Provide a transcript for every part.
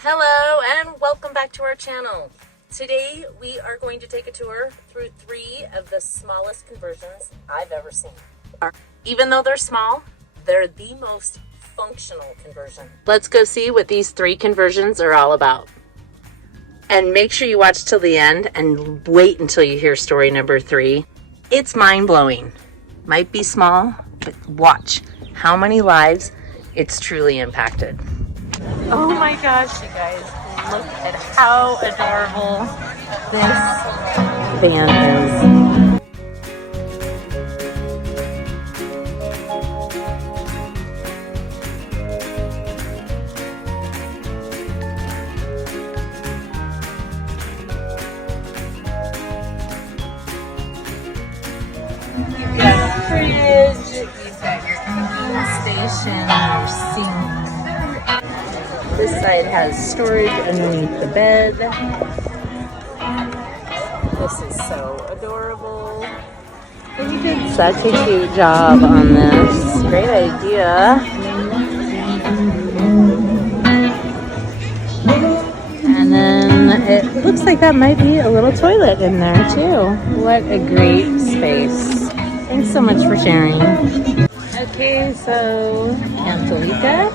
Hello and welcome back to our channel. Today we are going to take a tour through 3 of the smallest conversions I've ever seen. Even though they're small, they're the most functional conversion. Let's go see what these 3 conversions are all about. And make sure you watch till the end and wait until you hear story number 3. It's mind-blowing. Might be small, but watch how many lives it's truly impacted. Oh my gosh, you guys, look at how adorable this van is. You've got a fridge, you've got your cooking station, your sink. This side has storage underneath the bed. This is so adorable. You did such a cute job on this. Great idea. And then it looks like that might be a little toilet in there too. What a great space. Thanks so much for sharing. Okay, so Aunt Delica,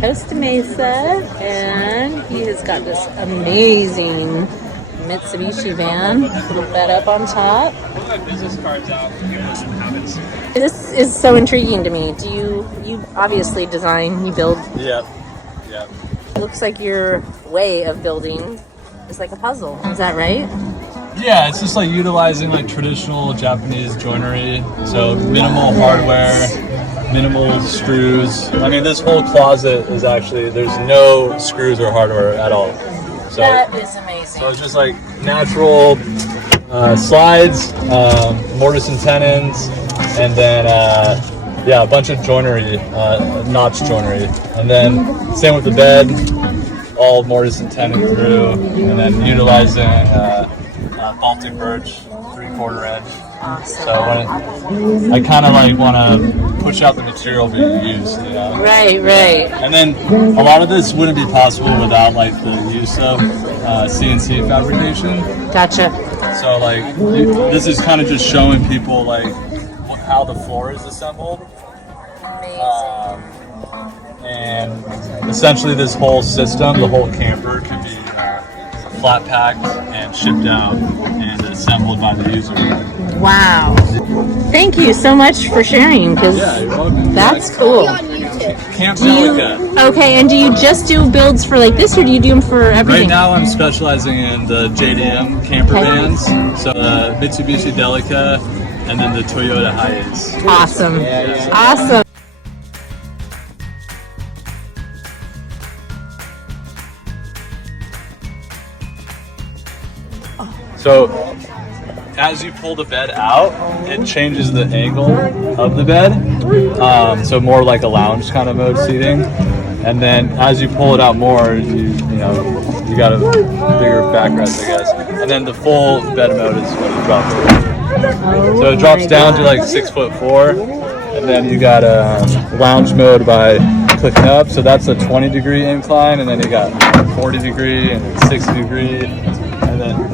Costa Mesa, and he has got this amazing Mitsubishi van. Little bed up on top. This is so intriguing to me. Do you obviously design, you build? Yep. It looks like your way of building is like a puzzle. Is that right? Yeah, it's just like utilizing like traditional Japanese joinery. So minimal hardware, minimal screws. I mean, this whole closet is actually, there's no screws or hardware at all. So that is amazing. So it's just like natural slides, mortise and tendons, and then yeah, a bunch of joinery, notch joinery. And then same with the bed, all mortise and tenon through, and then utilizing Baltic birch, 3/4 edge. Awesome. So I kind of like want to push out the material being used, you know? Right. And then a lot of this wouldn't be possible without like the use of CNC fabrication. Gotcha. So like this is kind of just showing people like how the floor is assembled. And essentially this whole system, the whole camper, can be flat packed and shipped out and assembled by the user. Wow. Thank you so much for sharing, because you're welcome. that's cool. Camp Delica. Okay, and do you just do builds for like this, or do you do them for everything? Right now I'm specializing in the JDM camper vans, so the Mitsubishi Delica and then the Toyota Hiace. Awesome. Awesome. So as you pull the bed out, it changes the angle of the bed, so more like a lounge kind of mode seating. And then as you pull it out more, you got a bigger backrest, I guess. And then the full bed mode is when it drops down. So it drops down to like 6'4", and then you got a lounge mode by clicking up. So that's a 20-degree incline, and then you got 40-degree and 60-degree, and then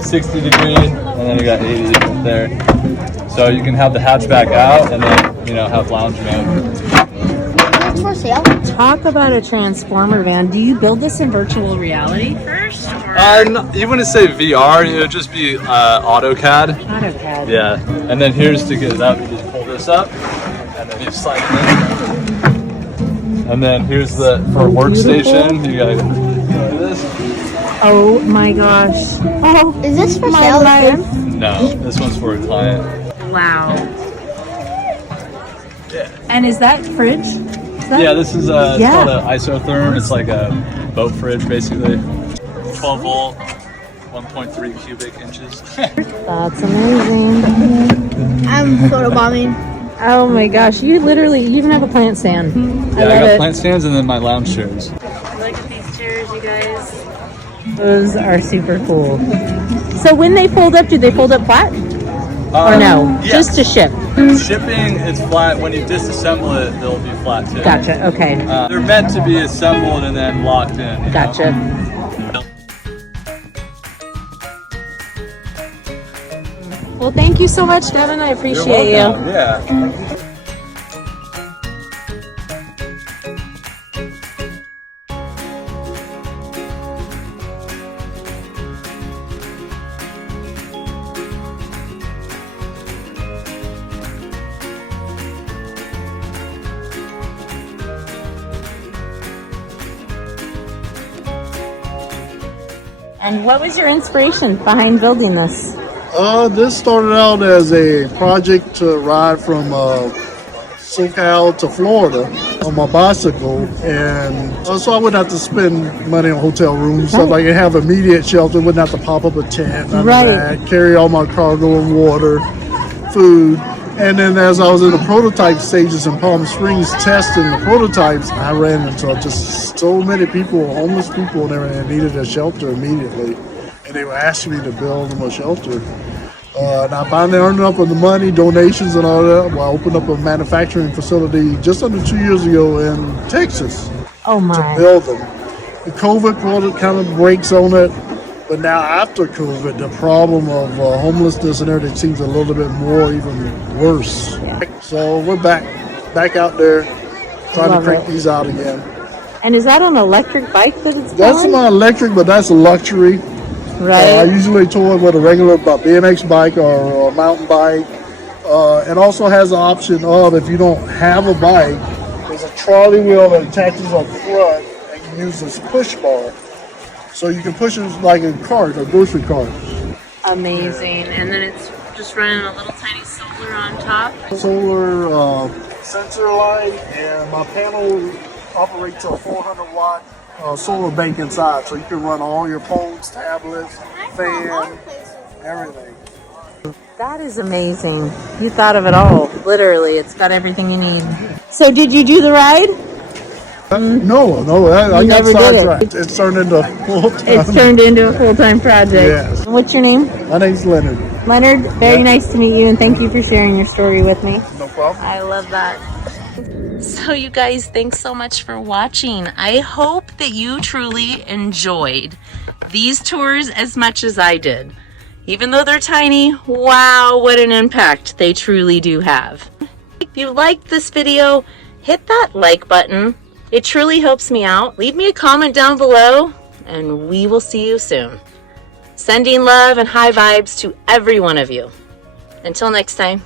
60 degree, and then you got 80 there. So you can have the hatchback out and then, have lounge mode. It's for sale. Talk about a transformer van. Do you build this in virtual reality first? You wouldn't say VR, it would just be AutoCAD. AutoCAD. Yeah, and then here's to get it up, you just pull this up, and then you slide it in. And then here's for workstation, you gotta go like this. Oh my gosh. Oh, is this for my sale? life. No, this one's for a client. Wow. Yeah. And is that fridge? Yeah, this is it's called an isotherm. It's like a boat fridge, basically. 12 volt, 1.3 cubic inches. That's amazing. I'm photobombing. Oh my gosh, you even have a plant stand. Yeah, I got plant stands and then my lounge chairs. Look at these chairs, you guys. Those are super cool. So when they fold up, do they fold up flat? Or no? Yeah. Just to ship? Shipping, it's flat. When you disassemble it, they'll be flat too. Gotcha. Okay. They're meant to be assembled and then locked in. You know? Gotcha. Well, thank you so much, Devin. I appreciate you. Yeah. And what was your inspiration behind building this? This started out as a project to ride from SoCal to Florida on my bicycle, and so I wouldn't have to spend money on hotel rooms. So like I have immediate shelter, wouldn't have to pop up a tent, none of that, carry all my cargo and water, food. And then as I was in the prototype stages in Palm Springs testing the prototypes, I ran into just so many people, homeless people and everything, that needed a shelter immediately. And they were asking me to build them a shelter. And I finally earned up on the money, donations and all that. Well, I opened up a manufacturing facility just under 2 years ago in Texas to build them. The COVID put kind of brakes on it. But now after COVID, the problem of homelessness and everything seems a little bit more, even worse. So we're back out there trying to crank these out again. And is that an electric bike that it's That's not electric, but that's a luxury. Right. I usually tow it with a regular BMX bike or a mountain bike. It also has the option of, if you don't have a bike, there's a trolley wheel that attaches up front and you use this push bar. So you can push it like a cart, a grocery cart. Amazing. And then it's just running a little tiny solar on top. Solar sensor light, and my panel operates a 400 watt solar bank inside. So you can run all your phones, tablets, fan, everything. That is amazing. You thought of it all. Literally, it's got everything you need. So did you do the ride? No, I got sidetracked. It's turned into a full-time. It's turned into a full-time project. Yes. What's your name? My name's Leonard. Leonard, very nice to meet you, and thank you for sharing your story with me. No problem. I love that. So you guys, thanks so much for watching. I hope that you truly enjoyed these tours as much as I did. Even though they're tiny, wow, what an impact they truly do have. If you liked this video, hit that like button. It truly helps me out. Leave me a comment down below, and we will see you soon. Sending love and high vibes to every one of you. Until next time.